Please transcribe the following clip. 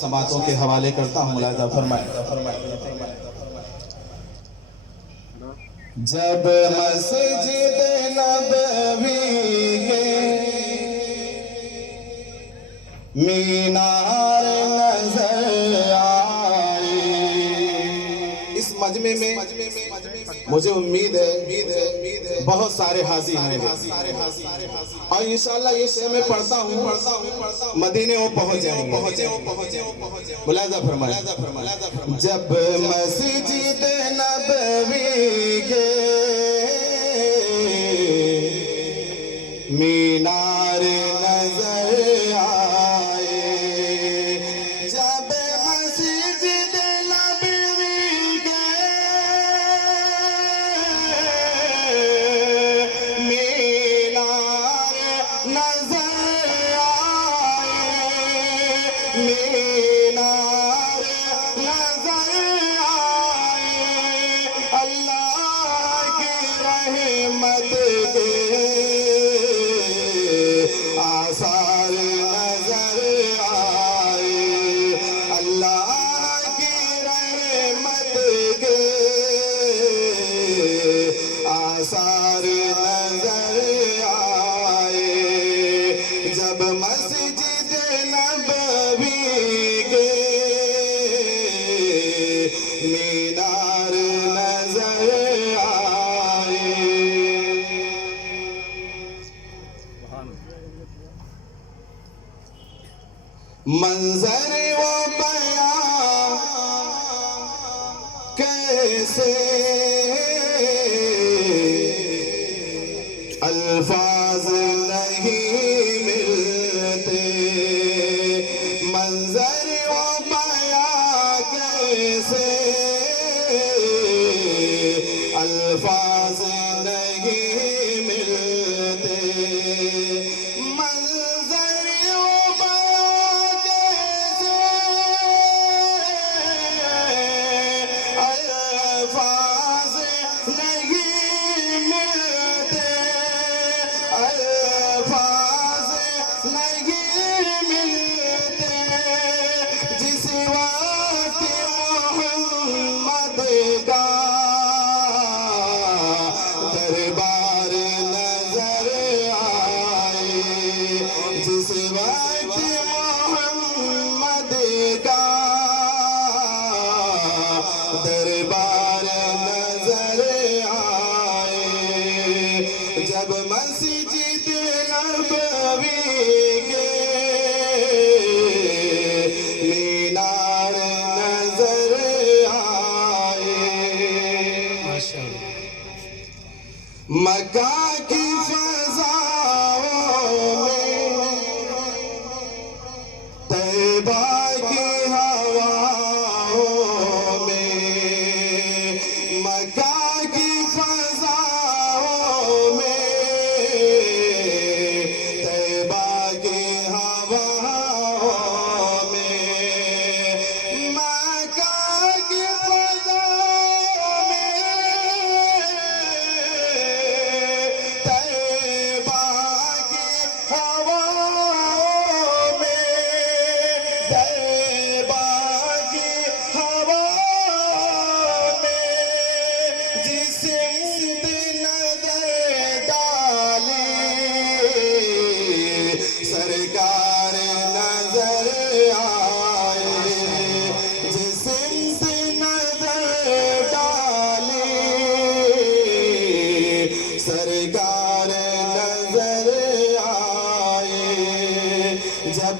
سماعتوں کے حوالے کرتا ہوں، ملاحظہ فرمائیں۔ جب مسجد نبوی کے مینار نظر آئے، اس مجمع میں مجھے امید ہے بہت سارے حاضر ہیں، اور انشاءاللہ یہ شعر میں پڑھتا ہوں مدینے وہ پہنچ جائیں گے۔ ملاحظہ فرمائیں۔ جب مسجد نبوی کے مینار نظر آئے، جب مسجد نبوی کے مینار نظر آئے، مینار نظر آئے، اللہ کی رحمت کے آثار نظر آئے، اللہ کی رحمت کے آثار نظر آئے، جب مسجد نبوی کے مینار نظر آئے۔ منظر و بیان کیسے الفاظ نہیں ملتے، منظر و بیان کیسے الفاظ نہیں ملتے، منظر و بیان کیسے الفاظ نہیں ملتے، الفاظ نہیں ملتے، جس وقت محمد کا دربار نظر آئے، جس وقت محمد کا دربار نظر آئے، جب مسجد نبوی کے مینار نظر آئے۔ مکہ کی فضاؤں میں، طیبہ کی ہواؤں میں، مکہ کی فضاؤں میں، طیبہ کی ہواؤں میں، مکہ کی فضاؤں میں، طیبہ کی ہواؤں میں، طیبہ کی ہواؤں میں، جس سمت نظر ڈالی سرکار نظر آئے، جس سمت نظر ڈالی سرکار نظر آئے، جب